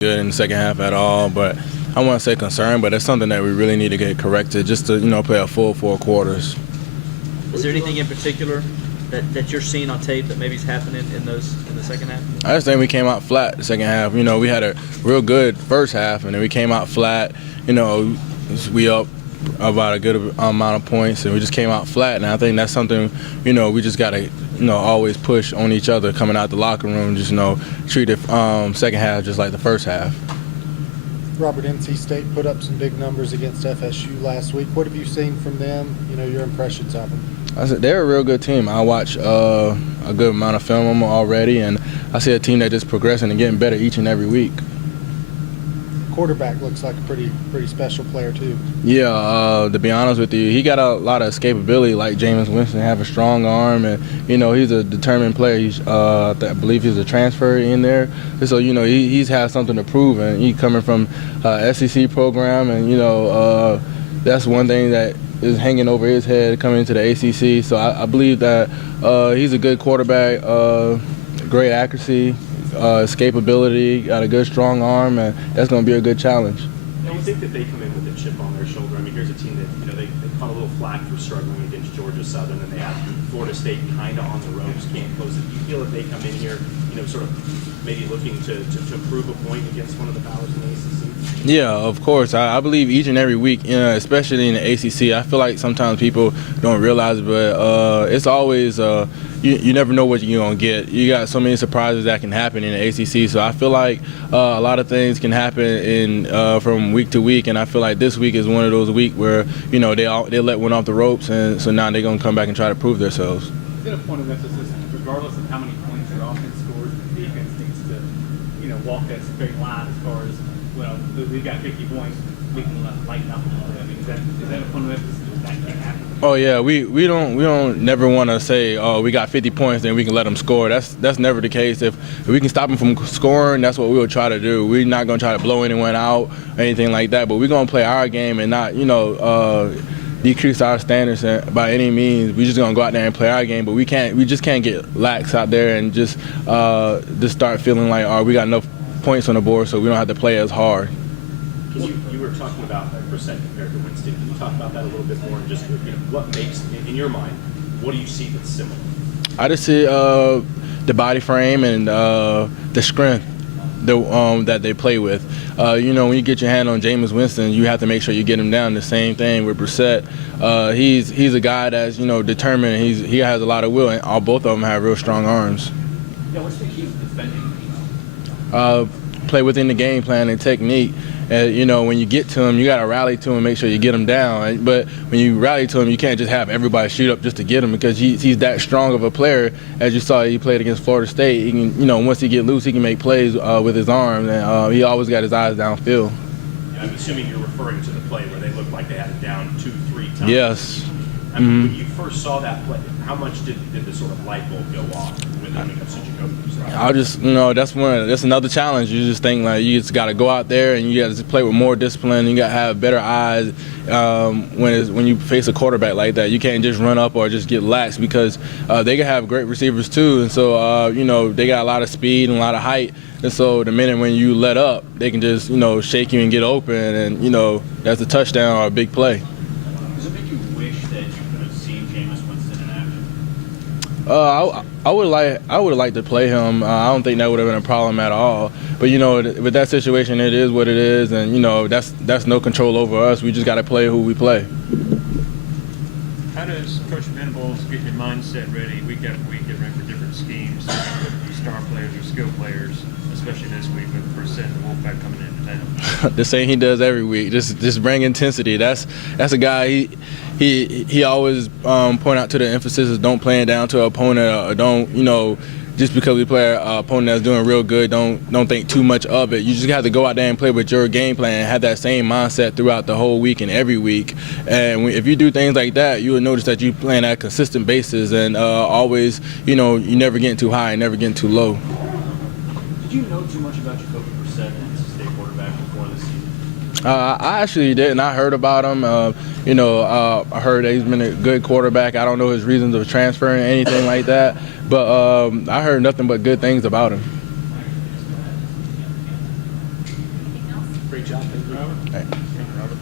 good in the second half at all, but I won't say concerned, but it's something that we really need to get corrected just to, play a full 4 quarters. Is there anything in particular that you're seeing on tape that maybe is happening in the second half? I just think we came out flat the second half. We had a real good first half, and then we came out flat. We up about a good amount of points, and we just came out flat. And I think that's something, we just got to, always push on each other coming out the locker room. Just, treat the second half just like the first half. Robert, NC State put up some big numbers against FSU last week. What have you seen from them? Your impressions of them? I said they're a real good team. I watch a good amount of film on them already, and I see a team that's just progressing and getting better each and every week. Quarterback looks like a pretty special player too. Yeah, to be honest with you, he got a lot of escapability. Like Jameis Winston, have a strong arm, and he's a determined player. I believe he's a transfer in there, and so he's had something to prove, and he coming from SEC program, and that's one thing that is hanging over his head coming into the ACC. So I believe that he's a good quarterback, great accuracy. Escapability, got a good strong arm, and that's going to be a good challenge. Do you think that they come in with a chip on their shoulder? I mean, here's a team that they caught a little flack for struggling against Georgia Southern, and they have Florida State kind of on the ropes, can't close it. Do you feel that they come in here, sort of maybe looking to prove a point against one of the powers in the ACC? Yeah, of course. I believe each and every week, especially in the ACC, I feel like sometimes people don't realize it, but it's always you never know what you're going to get. You got so many surprises that can happen in the ACC, so I feel like a lot of things can happen from week to week, and I feel like this week is one of those weeks where, they let one off the ropes, and so now they're going to come back and try to prove themselves. Is it a point of emphasis, regardless of how many points your offense scores, the defense needs to, walk that straight line as far as, well, we got 50 points, we can lighten up a little bit. I mean, is that a point of emphasis? That can't happen. Oh yeah, we don't never want to say, oh, we got 50 points, then we can let them score. That's never the case. If we can stop them from scoring, that's what we will try to do. We're not going to try to blow anyone out or anything like that, but we're going to play our game and not, decrease our standards by any means. We're just going to go out there and play our game, but we just can't get lax out there and just start feeling like, we got enough points on the board so we don't have to play as hard. You were talking about percent compared to Winston. Can you talk about that a little bit more and just what makes, in your mind, what do you see that's similar? I just see the body frame and the strength that they play with. When you get your hand on Jameis Winston, you have to make sure you get him down. The same thing with Brissett. He's a guy that's determined. He has a lot of will, and both of them have real strong arms. Yeah, what's the key to defending? Play within the game plan and technique. When you get to him, you got to rally to him, make sure you get him down. But when you rally to him, you can't just have everybody shoot up just to get him because he's that strong of a player. As you saw, he played against Florida State. He can, once he get loose, he can make plays with his arms, and he always got his eyes downfield. Yeah, I'm assuming you're referring to the play where they looked like they had it down 2-3 times. Yes. I mean, when you first saw that play, how much did the sort of light bulb go off with him and such a coach? I just, that's another challenge. You just think like you just got to go out there and you got to play with more discipline. You got to have better eyes when you face a quarterback like that. You can't just run up or just get lax because they can have great receivers too. And so, they got a lot of speed and a lot of height. And so the minute when you let up, they can just, shake you and get open. And, that's a touchdown or a big play. Does it make you wish that you could have seen Jameis Winston in action? I would have liked to play him. I don't think that would have been a problem at all. But with that situation, it is what it is, and that's no control over us. We just got to play who we play. How does Coach Venables get your mindset ready week after week, getting ready for different schemes, with star players or skill players, especially this week with Brissett and the Wolfpack coming into town? The same he does every week. Just bring intensity. That's a guy. He always point out to the emphasis is don't play it down to an opponent or don't just because we play an opponent that's doing real good, don't think too much of it. You just have to go out there and play with your game plan and have that same mindset throughout the whole week and every week. And if you do things like that, you will notice that you play on a consistent basis and always, you never getting too high and never getting too low. Did you know too much about Jacoby Brissett and NC State quarterback before this season? I actually didn't. I heard about him. I heard that he's been a good quarterback. I don't know his reasons of transferring or anything like that, but I heard nothing but good things about him. Great job. Thank you. Robert? Hey. Thank you, Robert.